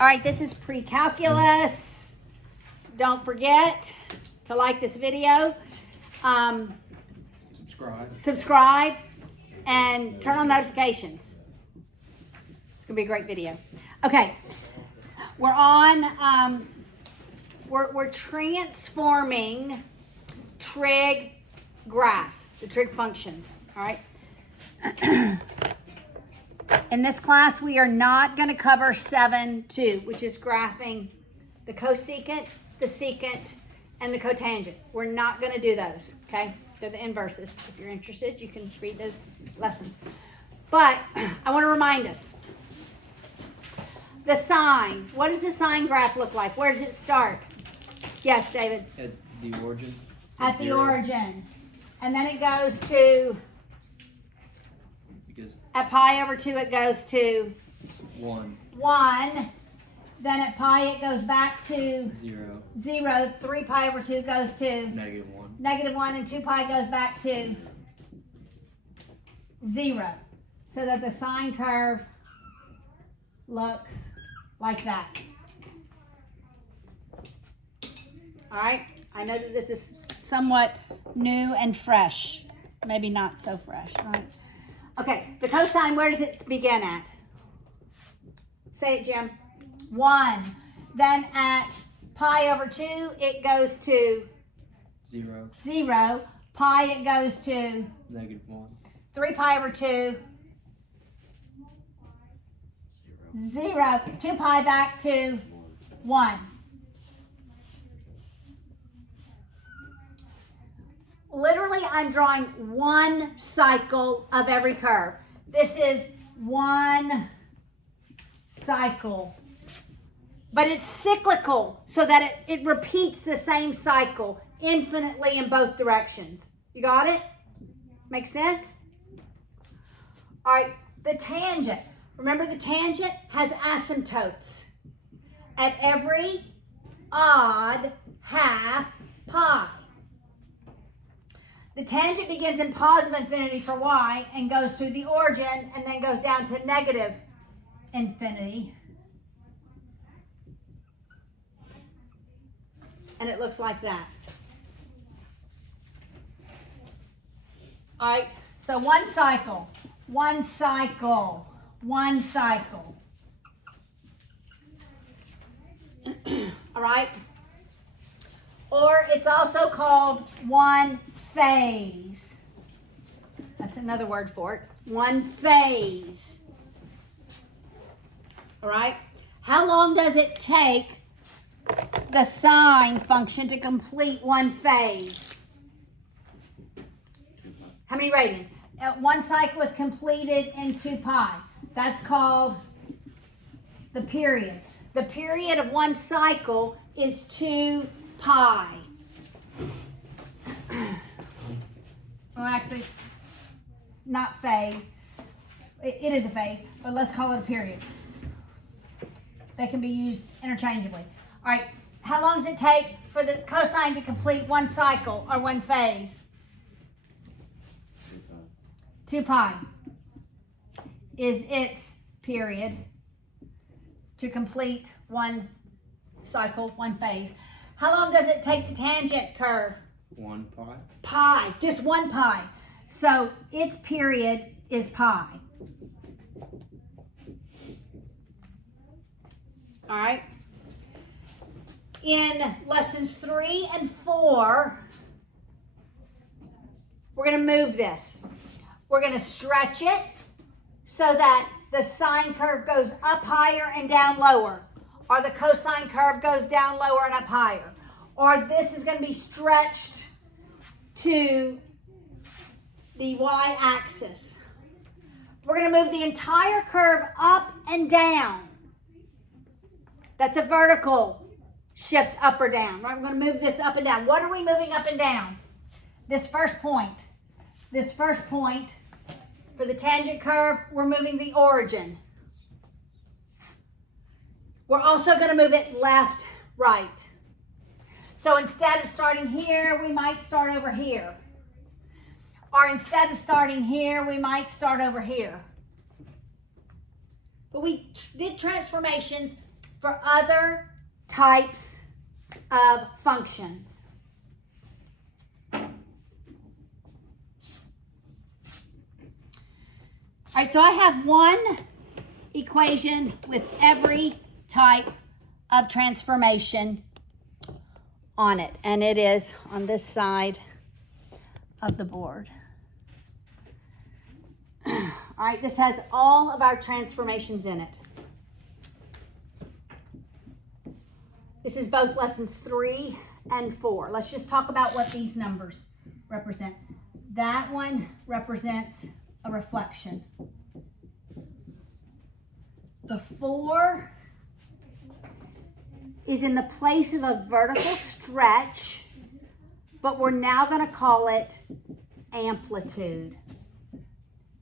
All right, this is Precalculus. Don't forget to like this video, subscribe, and turn on notifications. It's gonna be a great video. Okay, we're on. We're transforming trig graphs, the trig functions. All right. In this class, we are not going to cover 7.2, which is graphing the cosecant, the secant, and the cotangent. We're not going to do those, okay? They're the inverses. If you're interested, you can read those lessons. But I want to remind us, the sine. What does the sine graph look like? Where does it start? Yes, David? At the origin. At the origin. And then it goes to... At pi over 2, it goes to 1. Then at pi, it goes back to 0. 3 pi over 2 goes to -1. And 2 pi goes back to 0. So that the sine curve looks like that. All right. I know that this is somewhat new and fresh. Maybe not so fresh, right? Okay, the cosine, where does it begin at? Say it, Jim. 1. Then at pi over 2, it goes to 0. Pi, it goes to -1. 3 pi over 2, 0. 2 pi back to 1. Literally, I'm drawing one cycle of every curve. This is one cycle. But it's cyclical, so that it repeats the same cycle infinitely in both directions. You got it? Make sense? All right, the tangent. Remember, the tangent has asymptotes at every odd half pi. The tangent begins in positive infinity for y and goes through the origin and then goes down to negative infinity. And it looks like that. All right, so one cycle. All right? Or it's also called one phase. That's another word for it. One phase. All right? How long does it take the sine function to complete one phase? How many radians? One cycle is completed in 2 pi. That's called the period. The period of one cycle is 2 pi. Well, actually, not phase. It is a phase, but let's call it a period. They can be used interchangeably. All right, how long does it take for the cosine to complete one cycle or one phase? 2 pi is its period to complete one cycle, one phase. How long does it take the tangent curve? 1 pi. Pi, just 1 pi. So its period is pi. All right. In lessons 3 and 4, we're going to move this. We're going to stretch it so that the sine curve goes up higher and down lower, or the cosine curve goes down lower and up higher, or this is going to be stretched to the y-axis. We're going to move the entire curve up and down. That's a vertical shift up or down, right? We're going to move this up and down. What are we moving up and down? This first point. This first point, for the tangent curve, we're moving the origin. We're also going to move it left, right. So instead of starting here, we might start over here. Or instead of starting here, we might start over here. But we did transformations for other types of functions. All right, so I have one equation with every type of transformation on it, and it is on this side of the board. All right, this has all of our transformations in it. This is both lessons 3 and 4. Let's just talk about what these numbers represent. That one represents a reflection. The 4 is in the place of a vertical stretch, but we're now going to call it amplitude.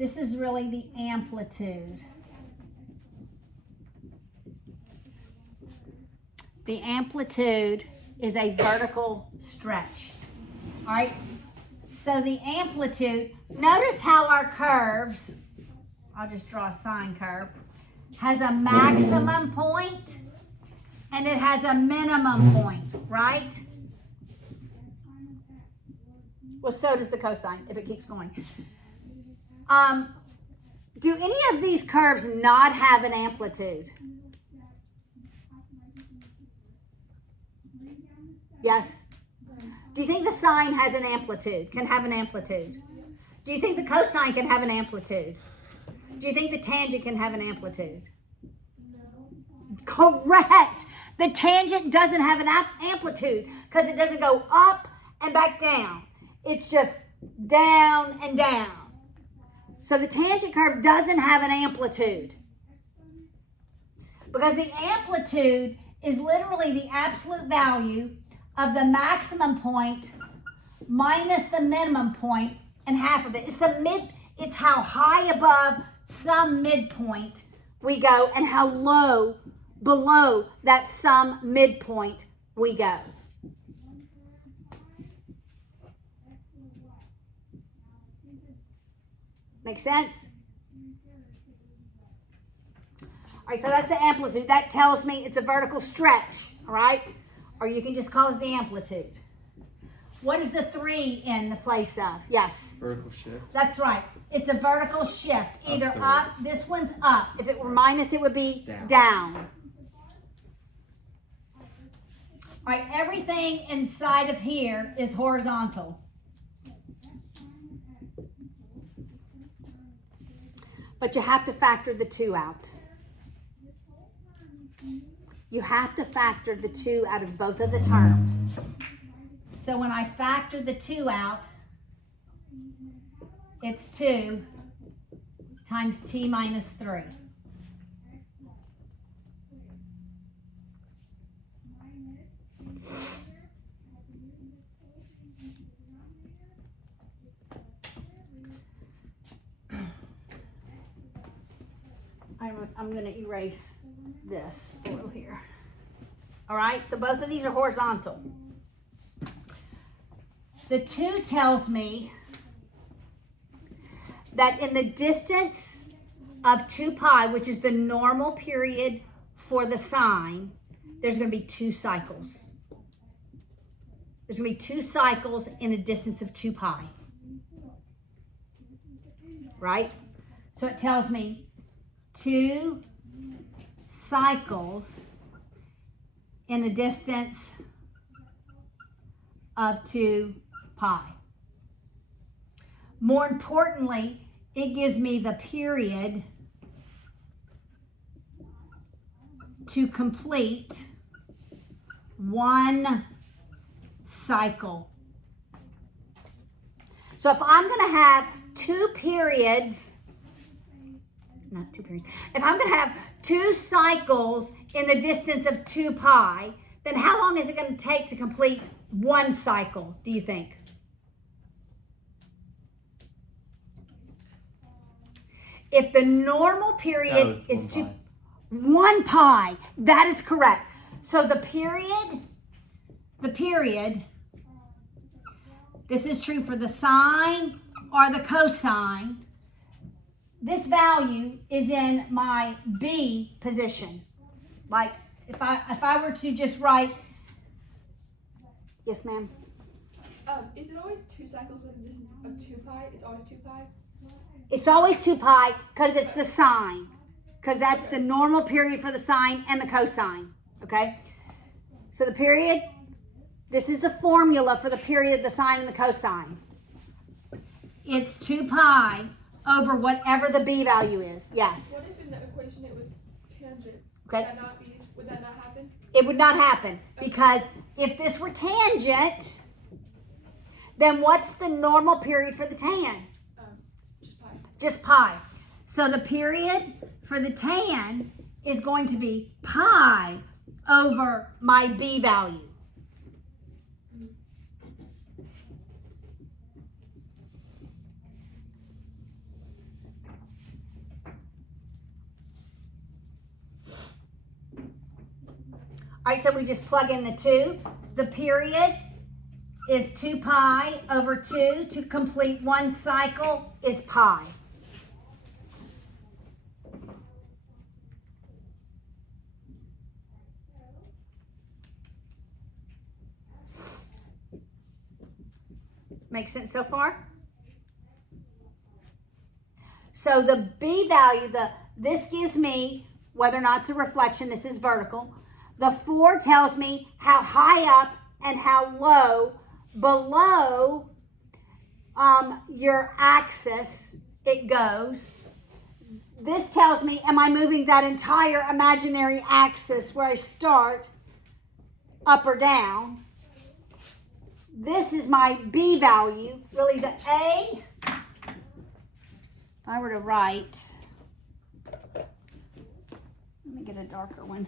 This is really the amplitude. The amplitude is a vertical stretch. All right, so the amplitude, notice how our curves, I'll just draw a sine curve, has a maximum point and it has a minimum point, right? Well, so does the cosine if it keeps going. Do any of these curves not have an amplitude? Yes. Do you think the sine has an amplitude, can have an amplitude? Do you think the cosine can have an amplitude? Do you think the tangent can have an amplitude? Correct. The tangent doesn't have an amplitude because it doesn't go up and back down. It's just down and down. So the tangent curve doesn't have an amplitude because the amplitude is literally the absolute value of the maximum point minus the minimum point and half of it. It's how high above some midpoint we go and how low below that some midpoint we go. Make sense? All right, so that's the amplitude. That tells me it's a vertical stretch, all right? Or you can just call it the amplitude. What is the 3 in the place of? Yes. Vertical shift. That's right. It's a vertical shift. Either up, this one's up. If it were minus, it would be down. All right, everything inside of here is horizontal. But you have to factor the 2 out. You have to factor the 2 out of both of the terms. So when I factor the 2 out, it's 2 times t minus 3. I'm going to erase this a little here. All right, so both of these are horizontal. The 2 tells me that in the distance of 2 pi, which is the normal period for the sine, there's going to be 2 cycles. There's going to be 2 cycles in a distance of 2 pi. Right? So it tells me 2 cycles in a distance of 2 pi. More importantly, it gives me the period to complete 1 cycle. So if I'm going to have 2 periods, not 2 periods, if I'm going to have 2 cycles in the distance of 2 pi, then how long is it going to take to complete 1 cycle, do you think? If the normal period is 1 pi, that is correct. So the period, this is true for the sine or the cosine. This value is in my B position. Like if I were to just write, yes, ma'am. Is it always 2 cycles of the distance of 2 pi? It's always 2 pi? It's always 2 pi because it's the sine. Because that's the normal period for the sine and the cosine. Okay? So the period, this is the formula for the period, the sine, and the cosine. It's 2 pi over whatever the b value is. Yes. What if in the equation it was tangent? Okay. Would that not happen? It would not happen because if this were tangent, then what's the normal period for the tan? Just pi. Just pi. So the period for the tan is going to be pi over my b value. All right, so we just plug in the 2. The period is 2 pi over 2. To complete one cycle is pi. Make sense so far? So the b value, this gives me whether or not it's a reflection. This is vertical. The 4 tells me how high up and how low below your axis it goes. This tells me, am I moving that entire imaginary axis where I start up or down? This is my b value. Really the a, if I were to write, let me get a darker one.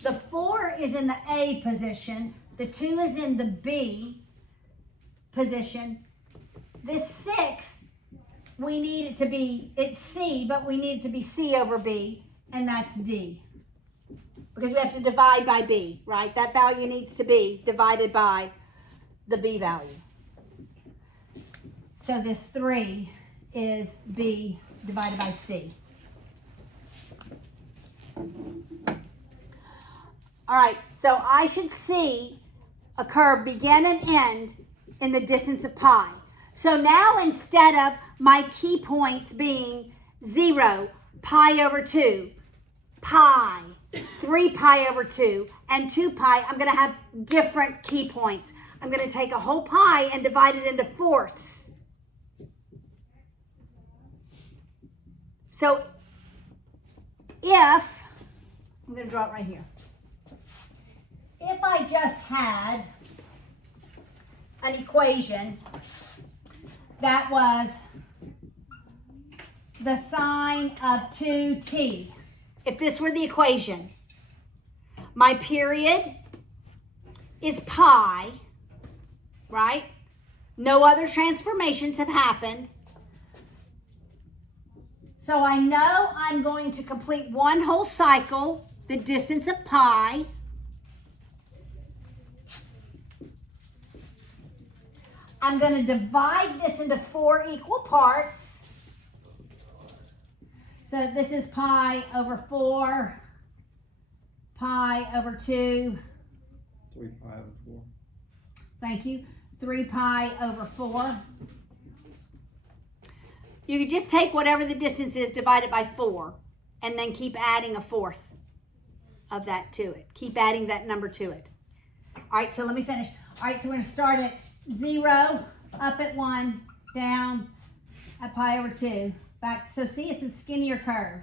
The 4 is in the A position. The 2 is in the B position. This 6, we need it to be, it's C, but we need it to be C over B, and that's D. Because we have to divide by B, right? That value needs to be divided by the B value. So this 3 is B divided by C. All right, so I should see a curve begin and end in the distance of pi. So now instead of my key points being 0, pi over 2, pi, 3 pi over 2, and 2 pi, I'm going to have different key points. I'm going to take a whole pi and divide it into fourths. So if, I'm going to draw it right here. If I just had an equation that was the sine of 2t, if this were the equation, my period is pi, right? No other transformations have happened. So I know I'm going to complete one whole cycle, the distance of pi. I'm going to divide this into 4 equal parts. So this is pi over 4, pi over 2. 3 pi over 4. Thank you. 3 pi over 4. You could just take whatever the distance is, divide it by 4, and then keep adding a fourth of that to it. Keep adding that number to it. All right, so let me finish. All right, so we're going to start at 0, up at 1, down at pi over 2. Back. So see, it's a skinnier curve.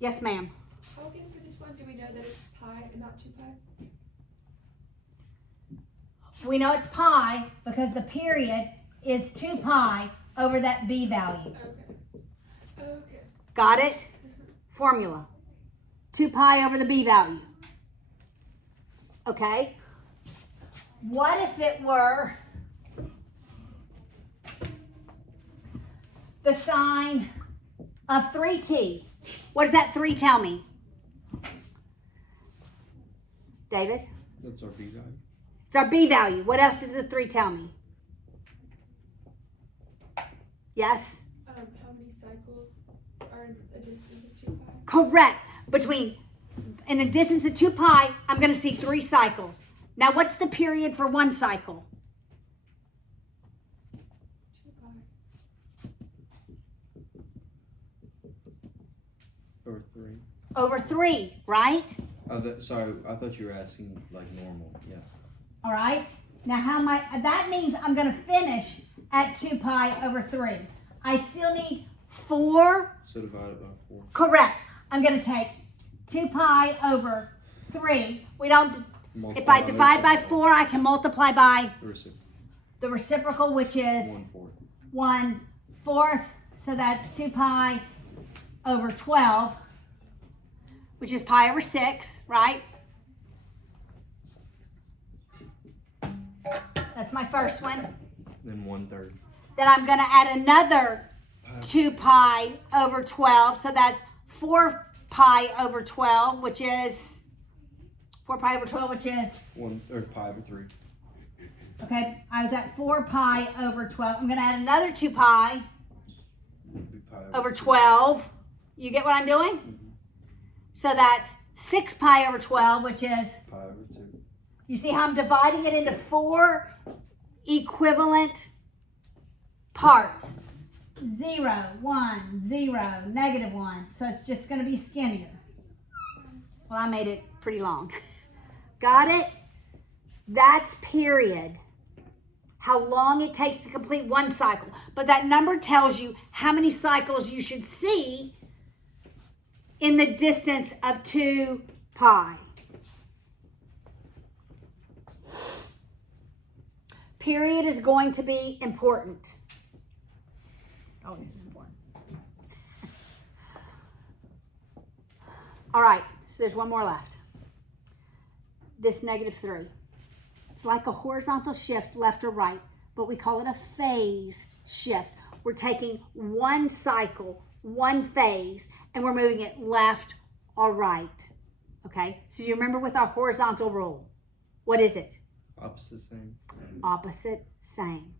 Yes, ma'am. How again for this one do we know that it's pi and not 2 pi? We know it's pi because the period is 2 pi over that b value. Okay. Got it? Formula. 2 pi over the b value. Okay? What if it were the sine of 3t? What does that 3 tell me? David? That's our b value. It's our b value. What else does the 3 tell me? Yes? How many or a distance of 2 pi? Correct. In a distance of 2 pi, I'm going to see 3 cycles. Now, what's the period for one cycle? 2 pi. Or 3. Over 3, right? Sorry, I thought you were asking like normal. Yeah. All right. Now, that means I'm going to finish at 2 pi over 3. I still need 4. So divided by 4. Correct. I'm going to take 2 pi over 3. We don't. If Multiply I divide by 4, I can multiply by the reciprocal. the reciprocal, which is 1/4. 1/4. So that's 2 pi over 12, which is pi over 6, right? That's my first one. Then 1/3. Then I'm going to add another 2 pi over 12. So that's 4 pi over 12, which is 4 pi over 12, which is 1/3 pi over 3. okay. I was at 4 pi over 12. I'm going to add another 2 pi Would be pi over 2. 12. You get what I'm doing? So that's 6 pi over 12, which is, Pi over 2. you see how I'm dividing it into 4 equivalent parts. 0, 1, 0, -1. So it's just going to be skinnier. Well, I made it pretty long. Got it? That's period. How long it takes to complete one cycle. But that number tells you how many cycles you should see in the distance of 2 pi. Period is going to be important. Always is important. All right, so there's one more left. This -3. It's like a horizontal shift left or right, but we call it a phase shift. We're taking one cycle, one phase, and we're moving it left or right. Okay, so you remember with our horizontal rule, what is it? Opposite same. Opposite, same.